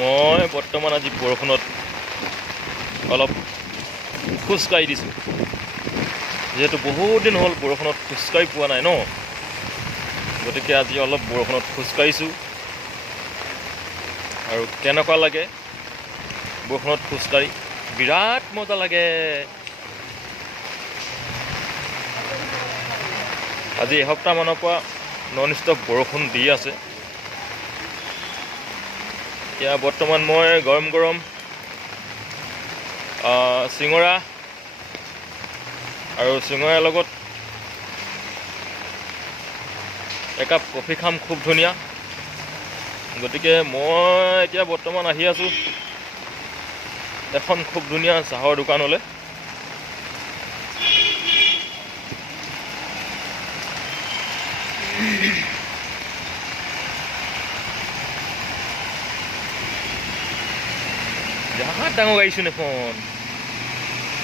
মই বৰ্তমান আজি বৰষুণত অলপ খোজকাঢ়ি দিছোঁ, যিহেতু বহুত দিন হ'ল বৰষুণত খোজকাঢ়ি পোৱা নাই ন, গতিকে আজি অলপ বৰষুণত খোজকাঢ়িছোঁ। আৰু কেনেকুৱা লাগে বৰষুণত খোজকাঢ়ি? বিৰাট মজা লাগে। আজি এসপ্তাহমানৰ পৰা নন ষ্টপ বৰষুণ দি আছে। এতিয়া বৰ্তমান মই গৰম গৰম চিঙৰা আৰু চিঙৰাৰ লগত একাপ কফি খাম, খুব ধুনীয়া। গতিকে মই এতিয়া বৰ্তমান আহি আছোঁ এখন খুব ধুনীয়া চাহৰ দোকানলৈ। জাহাজ ডাঙৰ গাড়ীচোন এখন।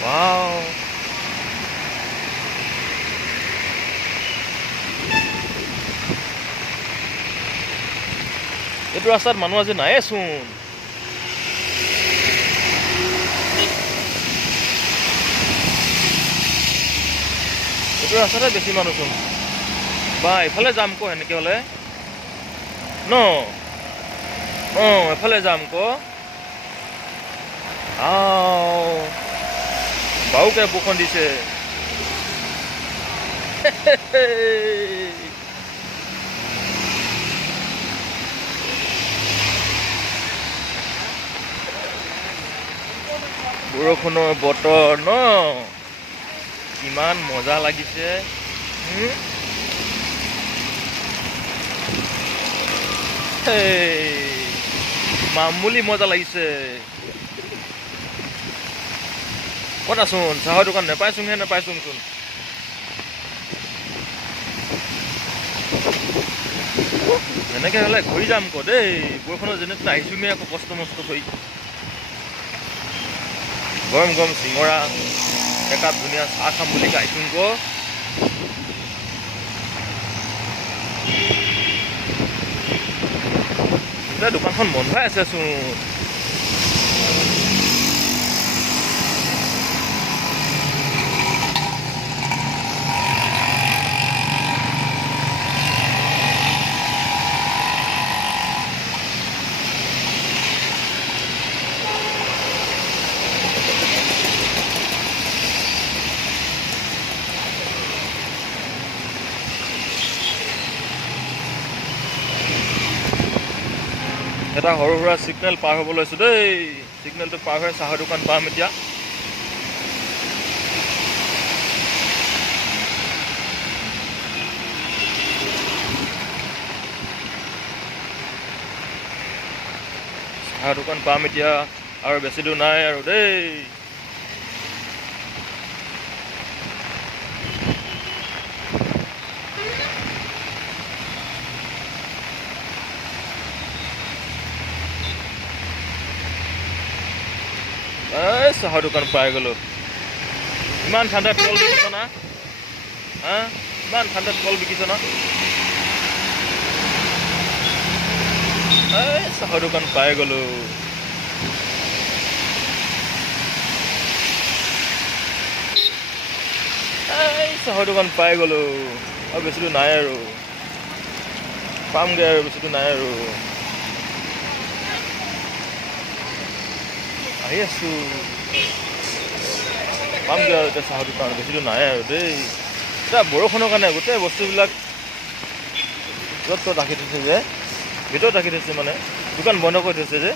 ৱাও, এইটো ৰাস্তাত মানুহ আজি নায়েচোন। এইটো ৰাস্তাতে বেছি মানুহচোন। বা এইফালে যাম ক, সেনেকৈ হ'লে ন। এফালে যাম ক। বাৰুকে বৰষুণ দিছে। বৰষুণৰ বতৰ ন, কিমান মজা লাগিছে। মামুলি মজা লাগিছে। ক'ত আছোন? চাহৰ দোকান নেপাইছোন। এনেকৈ হ'লে ঘূৰি যাম ক দেই। বৰষুণত যেনে তেনে আহিছোঁনে আকৌ কষ্ট মষ্ট কৰি। গৰম গৰম চিঙৰা, একাপ ধুনীয়া চাহ খাম বুলি আহিছোন ক। এতিয়া দোকানখন বন্ধ হৈ আছেচোন। এটা সৰু সুৰা ছিগনেল পাৰ হ'ব লৈছোঁ দেই। ছিগনেলটো পাৰ হৈ চাহৰ দোকান পাম এতিয়া। চাহৰ দোকান পাম এতিয়া, আৰু বেছি দূৰ নাই আৰু দেই। চাহৰ দোকান পাই গ'লোঁ। ইমান ঠাণ্ডাত কল বিকিছ না? ইমান ঠাণ্ডাত কল বিকিছ না? চাহৰ দোকান পাই গ'লোঁ। চাহৰ দোকান পাই গ'লোঁ। আৰু বেছি দূৰ নাই আৰু, পামগৈ আৰু বেছি দূৰ নাই আৰু। আহি আছোঁ, পামগৈ আৰু এতিয়া চাহৰ দোকান। বেছি দূৰ নাই আৰু দেই। এতিয়া বৰষুণৰ কাৰণে গোটেই বস্তুবিলাক য'ত ত'ত ৰাখি থৈছে যে, ভিতৰত ৰাখি থৈছে, মানে দোকান বন্ধ কৰি থৈছে যে।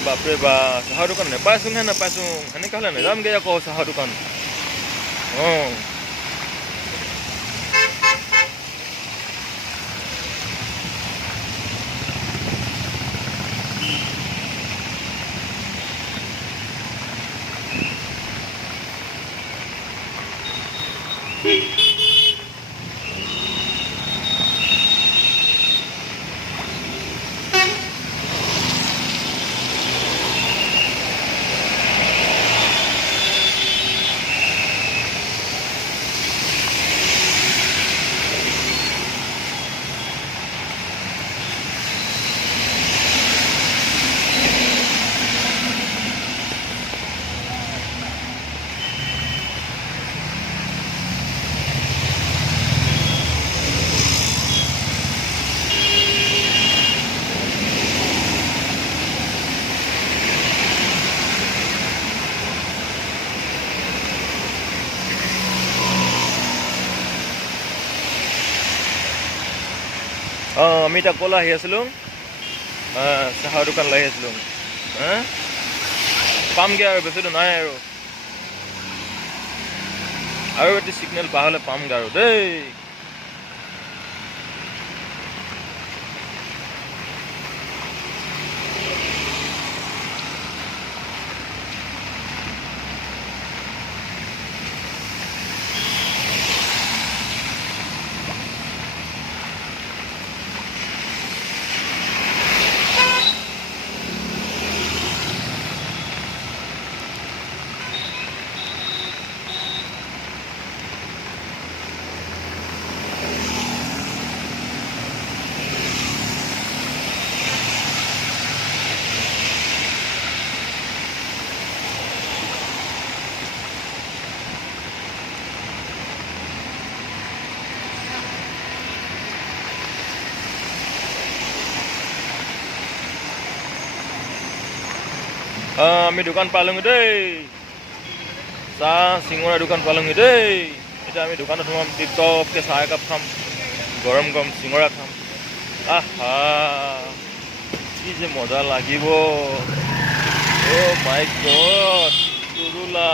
বাপৰে বা চাহৰ দোকান নেপাইছোঁহে নেপাইছোঁ সেনেকৈ হ'লে নেযামগৈ আকৌ চাহৰ দোকান অঁ আমি এতিয়া ক'লৈ আহি আছিলোঁ চাহৰ দোকানলৈ আহি আছিলোঁ পামগৈ আৰু বেছি দূৰ নাই আৰু এটি ছিগনেল পাৰ হ'লে পামগৈ আৰু দেই আমি দোকান পালোঁগৈ দেই চাহ চিঙৰা দোকান পালোঁগৈ দেই এতিয়া আমি দোকানত সোমাম টিপটপকৈ চাহ একাপ খাম গৰম গৰম চিঙৰা খাম আহা কি যে মজা লাগিব অ' মাই গড তুৰুলা